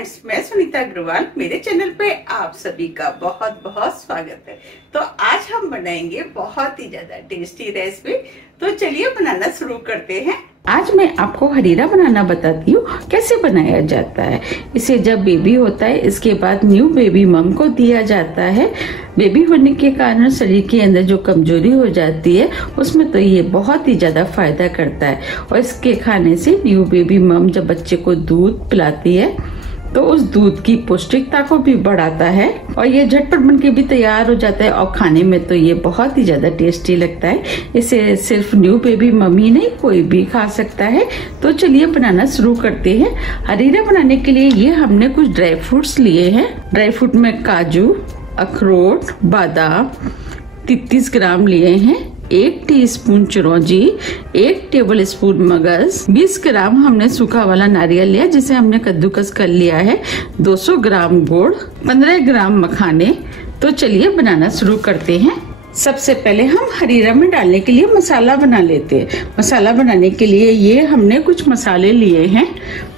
Friends, मैं सुनीता अग्रवाल। मेरे channel पे आप सभी का बहुत बहुत स्वागत है। तो आज हम बनाएंगे बहुत ही ज्यादा टेस्टी रेसिपी। तो चलिए बनाना शुरू करते हैं। आज मैं आपको हरीरा बनाना बताती हूँ कैसे बनाया जाता है। इसे जब बेबी होता है इसके बाद न्यू बेबी मम को दिया जाता है। बेबी होने के कारण शरीर के अंदर जो कमजोरी हो जाती है उसमें तो ये बहुत ही ज्यादा फायदा करता है। और इसके खाने से न्यू बेबी मम जब बच्चे को दूध पिलाती है तो उस दूध की पौष्टिकता को भी बढ़ाता है और ये झटपट बन के भी तैयार हो जाता है और खाने में तो ये बहुत ही ज्यादा टेस्टी लगता है। इसे सिर्फ न्यू बेबी मम्मी नहीं कोई भी खा सकता है। तो चलिए बनाना शुरू करते हैं। हरीरा बनाने के लिए ये हमने कुछ ड्राई फ्रूट्स लिए हैं। ड्राई फ्रूट में काजू, अखरोट, बादाम 33 ग्राम लिए हैं, 1 टीस्पून चिरौंजी, 1 टेबल स्पून मगज, 20 ग्राम हमने सूखा वाला नारियल लिया जिसे हमने कद्दूकस कर लिया है, 200 ग्राम गुड़, 15 ग्राम मखाने। तो चलिए बनाना शुरू करते हैं। सबसे पहले हम हरीरा में डालने के लिए मसाला बना लेते हैं। मसाला बनाने के लिए ये हमने कुछ मसाले लिए हैं।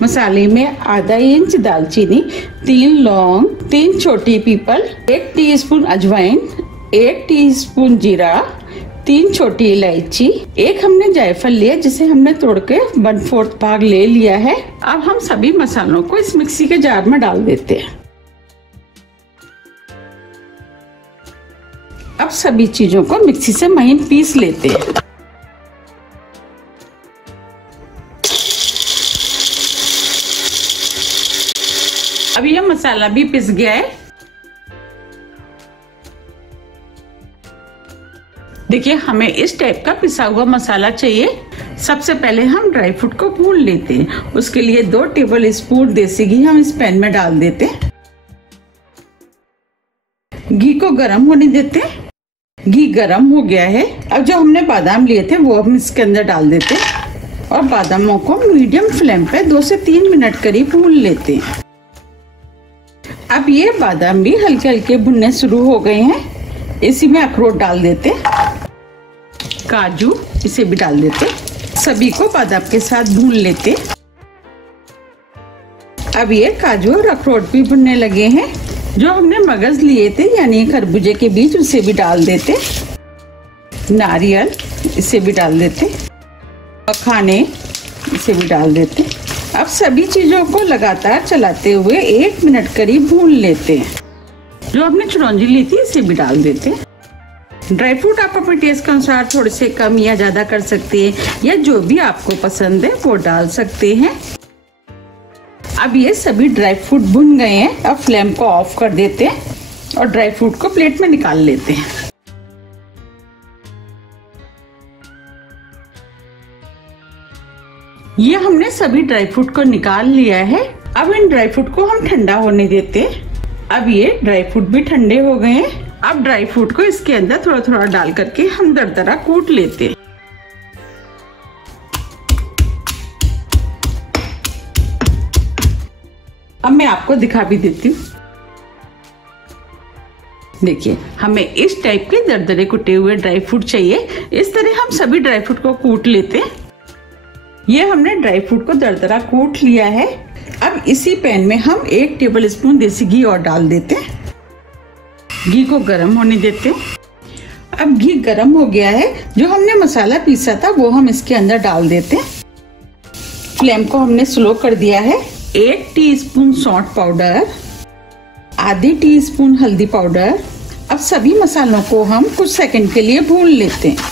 मसाले में आधा इंच दालचीनी, 3 लौंग, 3 छोटी पीपल, 1 टीस्पून अजवाइन, 1 टीस्पून जीरा, 3 छोटी इलायची, 1 हमने जायफल लिया जिसे हमने तोड़ के 1/4 भाग ले लिया है। अब हम सभी मसालों को इस मिक्सी के जार में डाल देते हैं। अब सभी चीजों को मिक्सी से महीन पीस लेते हैं। अब यह मसाला भी पिस गया है। देखिए हमें इस टाइप का पिसा हुआ मसाला चाहिए। सबसे पहले हम ड्राई फ्रूट को भून लेते हैं। उसके लिए 2 टेबल स्पून देसी घी हम इस पैन में डाल देते हैं। घी को गर्म होने देते हैं। घी गर्म हो गया है। अब जो हमने बादाम लिए थे वो हम इसके अंदर डाल देते हैं और बादामों को मीडियम फ्लेम पे 2 से 3 मिनट करीब भून लेते हैं। अब ये बादाम भी हल्के हल्के भुनने शुरू हो गए हैं। इसी में अखरोट डाल देते हैं, काजू इसे भी डाल देते, सभी को बादाम के साथ भून लेते। अब ये काजू और अखरोट भी भुनने लगे हैं। जो हमने मगज लिए थे यानी खरबूजे के बीज उसे भी डाल देते, नारियल इसे भी डाल देते, मखाने इसे भी डाल देते। अब सभी चीजों को लगातार चलाते हुए 1 मिनट करीब भून लेते हैं। जो हमने चिरौंजी ली थी इसे भी डाल देते। ड्राई फ्रूट आप अपने टेस्ट के अनुसार थोड़े से कम या ज्यादा कर सकते हैं या जो भी आपको पसंद है वो डाल सकते हैं। अब ये सभी ड्राई फ्रूट भुन गए हैं। अब फ्लेम को ऑफ कर देते हैं और ड्राई फ्रूट को प्लेट में निकाल लेते हैं। ये हमने सभी ड्राई फ्रूट को निकाल लिया है। अब इन ड्राई फ्रूट को हम ठंडा होने देते हैं। अब ये ड्राई फ्रूट भी ठंडे हो गए हैं। अब ड्राई फ्रूट को इसके अंदर थोड़ा थोड़ा डाल करके हम दरदरा कूट लेते हैं। अब मैं आपको दिखा भी देती हूँ। देखिए हमें इस टाइप के दरदरे कुटे हुए ड्राई फ्रूट चाहिए। इस तरह हम सभी ड्राई फ्रूट को कूट लेते हैं। ये हमने ड्राई फ्रूट को दरदरा कूट लिया है। अब इसी पैन में हम 1 टेबल स्पून देसी घी और डाल देते हैं। घी को गर्म होने देते हैं। अब घी गर्म हो गया है। जो हमने मसाला पीसा था वो हम इसके अंदर डाल देते हैं। फ्लेम को हमने स्लो कर दिया है। 1 टीस्पून सौंठ पाउडर, आधी टीस्पून हल्दी पाउडर। अब सभी मसालों को हम कुछ सेकंड के लिए भून लेते हैं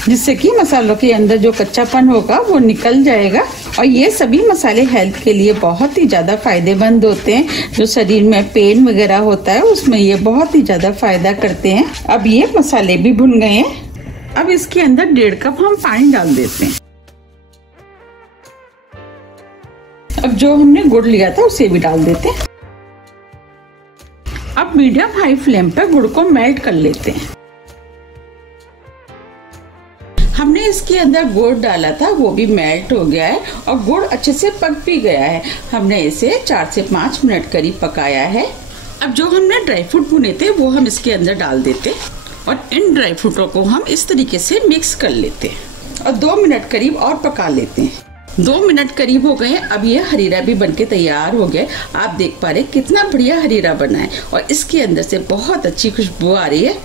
जिससे कि मसालों के अंदर जो कच्चापन होगा वो निकल जाएगा। और ये सभी मसाले हेल्थ के लिए बहुत ही ज्यादा फायदेमंद होते हैं। जो शरीर में पेन वगैरह होता है उसमें ये बहुत ही ज्यादा फायदा करते हैं। अब ये मसाले भी भुन गए हैं। अब इसके अंदर 1.5 कप हम पानी डाल देते हैं। अब जो हमने गुड़ लिया था उसे भी डाल देते हैं। अब मीडियम हाई फ्लेम पर गुड़ को मेल्ट कर लेते हैं। हमने इसके अंदर गुड़ डाला था वो भी मेल्ट हो गया है और गुड़ अच्छे से पक भी गया है। हमने इसे 4 से 5 मिनट करीब पकाया है। अब जो हमने ड्राई फ्रूट भुने थे वो हम इसके अंदर डाल देते और इन ड्राई फ्रूटों को हम इस तरीके से मिक्स कर लेते हैं और 2 मिनट करीब और पका लेते हैं। 2 मिनट करीब हो गए हैं। अब ये हरीरा भी बनके तैयार हो गया। आप देख पा रहे कितना बढ़िया हरीरा बना है और इसके अंदर से बहुत अच्छी खुशबू आ रही है।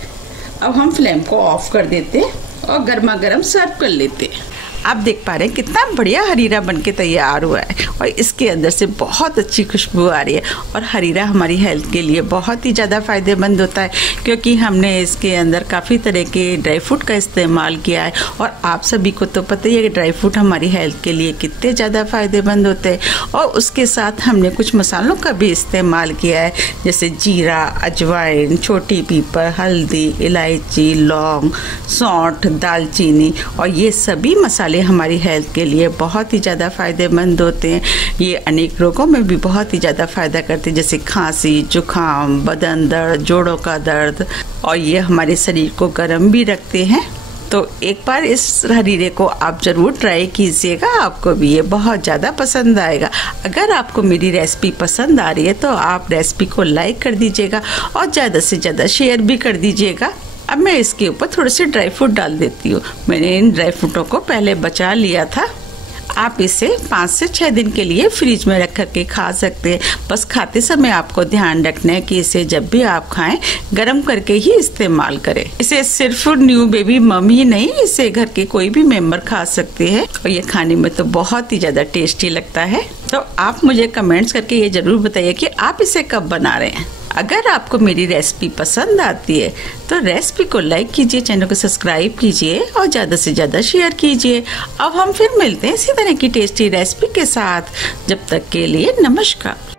अब हम फ्लेम को ऑफ कर देते हैं और गर्मा गर्म सर्व कर लेते हैं। आप देख पा रहे हैं कितना बढ़िया हरीरा बनके तैयार हुआ है और इसके अंदर से बहुत अच्छी खुशबू आ रही है। और हरीरा हमारी हेल्थ के लिए बहुत ही ज़्यादा फ़ायदेमंद होता है क्योंकि हमने इसके अंदर काफ़ी तरह के ड्राई फ्रूट का इस्तेमाल किया है। और आप सभी को तो पता ही है कि ड्राई फ्रूट हमारी हेल्थ के लिए कितने ज़्यादा फ़ायदेमंद होते हैं। और उसके साथ हमने कुछ मसालों का भी इस्तेमाल किया है, जैसे जीरा, अजवाइन, छोटी पीपल, हल्दी, इलायची, लौंग, सौंठ, दालचीनी। और ये सभी मसाले हमारी हेल्थ के लिए बहुत ही ज़्यादा फ़ायदेमंद होते हैं। ये अनेक रोगों में भी बहुत ही ज़्यादा फ़ायदा करते हैं, जैसे खांसी, जुकाम, बदन दर्द, जोड़ों का दर्द। और ये हमारे शरीर को गर्म भी रखते हैं। तो एक बार इस हरीरे को आप ज़रूर ट्राई कीजिएगा, आपको भी ये बहुत ज़्यादा पसंद आएगा। अगर आपको मेरी रेसिपी पसंद आ रही है तो आप रेसिपी को लाइक कर दीजिएगा और ज़्यादा से ज़्यादा शेयर भी कर दीजिएगा। अब मैं इसके ऊपर थोड़े से ड्राई फ्रूट डाल देती हूँ। मैंने इन ड्राई फ्रूटों को पहले बचा लिया था। आप इसे 5 से 6 दिन के लिए फ्रिज में रख कर के खा सकते हैं। बस खाते समय आपको ध्यान रखना है कि इसे जब भी आप खाएं गर्म करके ही इस्तेमाल करें। इसे सिर्फ न्यू बेबी मम ही नहीं, इसे घर के कोई भी मेंबर खा सकते हैं और ये खाने में तो बहुत ही ज़्यादा टेस्टी लगता है। तो आप मुझे कमेंट्स करके ये ज़रूर बताइए कि आप इसे कब बना रहे हैं। अगर आपको मेरी रेसिपी पसंद आती है तो रेसिपी को लाइक कीजिए, चैनल को सब्सक्राइब कीजिए और ज़्यादा से ज़्यादा शेयर कीजिए। अब हम फिर मिलते हैं इसी तरह की टेस्टी रेसिपी के साथ। जब तक के लिए नमस्कार।